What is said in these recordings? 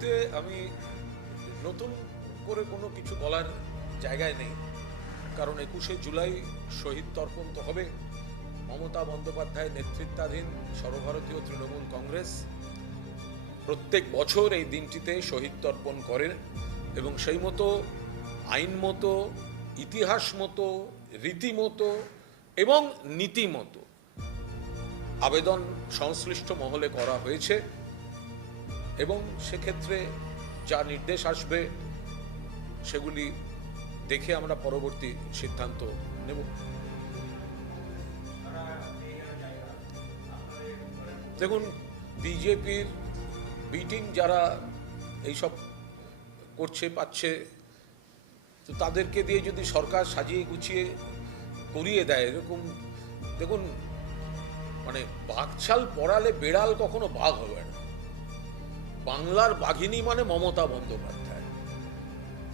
মুহূর্তে আমি নতুন করে কোনো কিছু বলার জায়গায় নেই, কারণ 21শে জুলাই শহীদ তর্পণ তো হবে। মমতা বন্দ্যোপাধ্যায় নেতৃত্বাধীন সর্বভারতীয় তৃণমূল কংগ্রেস প্রত্যেক বছর এই দিনটিতে শহীদ তর্পণ করেন এবং সেই মতো আইন মতো, ইতিহাস মতো, রীতিমতো এবং নীতিমতো আবেদন সংশ্লিষ্ট মহলে করা হয়েছে এবং সেক্ষেত্রে যা নির্দেশ আসবে সেগুলি দেখে আমরা পরবর্তী সিদ্ধান্ত নেব। দেখুন, বিজেপির বি টিম যারা এইসব করছে পাচ্ছে, তো তাদেরকে দিয়ে যদি সরকার সাজিয়ে গুছিয়ে করিয়ে দেয় এরকম, দেখুন মানে বাঘছাল পড়ালে বেড়াল কখনো বাঘ হবে না। বাংলার বাঘিনী মানে মমতা বন্দ্যোপাধ্যায়।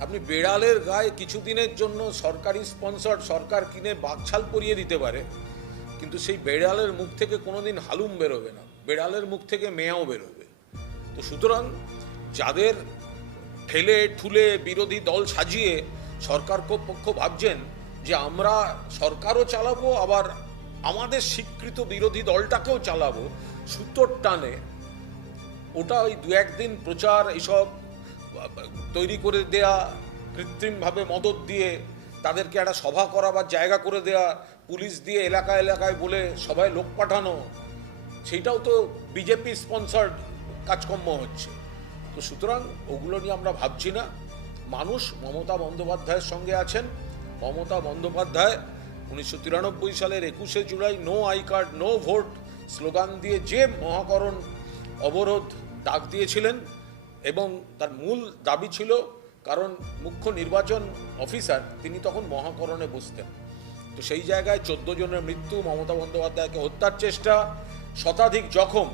আপনি বেড়ালের গায়ে কিছুদিনের জন্য সরকারি স্পন্সর সরকার কিনে বাঘছাল পরিয়ে দিতে পারে, কিন্তু সেই বেড়ালের মুখ থেকে কোনোদিন হালুম বেরোবে না, বেড়ালের মুখ থেকে মেয়াও বেরোবে। তো সুতরাং যাদের ঠেলে ঠুলে বিরোধী দল সাজিয়ে সরকার পক্ষ ভাবছেন যে আমরা সরকারও চালাবো আবার আমাদের স্বীকৃত বিরোধী দলটাকেও চালাবো, সুতোর টানে ওটা ওই দু একদিন প্রচার এইসব তৈরি করে দেয়া, কৃত্রিমভাবে মদত দিয়ে তাদেরকে একটা সভা করাবার জায়গা করে দেয়া, পুলিশ দিয়ে এলাকায় এলাকায় বলে সবাই লোক পাঠানো, সেইটাও তো বিজেপি স্পন্সার্ড কাজকর্ম হচ্ছে। তো সুতরাং ওগুলো নিয়ে আমরা ভাবছি না। মানুষ মমতা বন্দ্যোপাধ্যায়ের সঙ্গে আছেন। মমতা বন্দ্যোপাধ্যায় 1993 সালের 21শে জুলাই no I card no vote slogan দিয়ে যে মহাকরণ অবরোধ ডাক দিয়েছিলেন এবং তার মূল দাবি ছিল, কারণ মুখ্য নির্বাচন অফিসার তিনি তখন মহাকরণে বসতেন, তো সেই জায়গায় 14 জনের মৃত্যু, মমতা বন্দ্যোপাধ্যায়কে হত্যার চেষ্টা, শতাধিক জখম,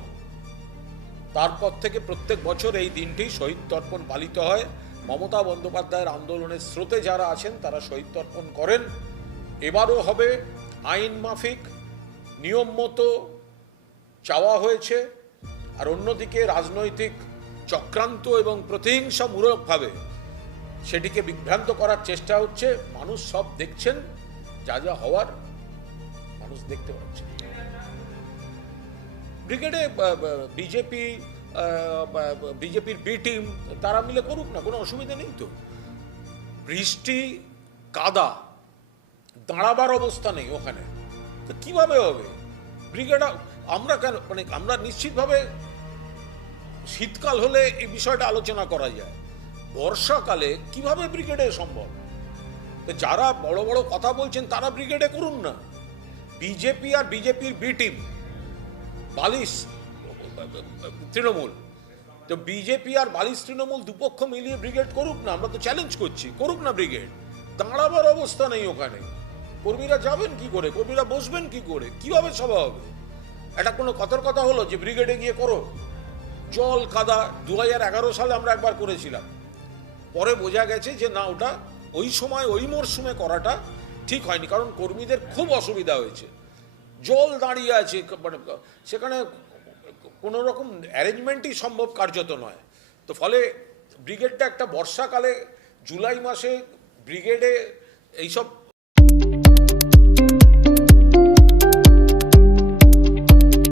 তারপর থেকে প্রত্যেক বছর এই দিনটি শহীদ তর্পণ পালিত হয়। মমতা বন্দ্যোপাধ্যায়ের আন্দোলনের স্রোতে যারা আছেন তারা শহীদ তর্পণ করেন। এবারও হবে, আইন মাফিক নিয়ম মতো চাওয়া হয়েছে। আর অন্যদিকে রাজনৈতিক চক্রান্ত এবং প্রতিহিংসামূলকভাবে সেটিকে বিভ্রান্ত করার চেষ্টা হচ্ছে। মানুষ সব দেখছেন, যা যা হওয়ার মানুষ দেখতে পাচ্ছে। ব্রিগেডে বিজেপির বি টিম তারা মিলে করুক না, কোনো অসুবিধা নেই তো। বৃষ্টি কাদা, দাঁড়াবার অবস্থা নেই ওখানে, তো কিভাবে হবে ব্রিগেড? আমরা কেন, মানে আমরা নিশ্চিতভাবে শীতকাল হলে এই বিষয়টা আলোচনা করা যায়, বর্ষাকালে কিভাবে ব্রিগেডে সম্ভব? তো যারা বড় বড় কথা বলছেন তারা ব্রিগেডে করুন না। বিজেপি আর বিজেপির বি টিম, বালিশ তৃণমূল, তো বিজেপি আর বালিশ তৃণমূল দুপক্ষ মিলিয়ে ব্রিগেড করুক না, আমরা তো চ্যালেঞ্জ করছি, করুক না ব্রিগেড। দাঁড়াবার অবস্থা নেই ওখানে, কর্মীরা যাবেন কি করে, কর্মীরা বসবেন কি করে, কিভাবে সভা হবে? এটা কোনো কথার কথা হলো যে ব্রিগেডে গিয়ে করো? জল কাদা 2011 সালে আমরা একবার করেছিলাম, পরে বোঝা গেছে যে না, ওটা ওই সময় ওই মরশুমে করাটা ঠিক হয়নি, কারণ কর্মীদের খুব অসুবিধা হয়েছে, জল দাঁড়িয়ে আছে, মানে সেখানে কোনো রকম অ্যারেঞ্জমেন্টই সম্ভব কার্যত নয়। তো ফলে ব্রিগেডটা একটা বর্ষাকালে জুলাই মাসে ব্রিগেডে এইসব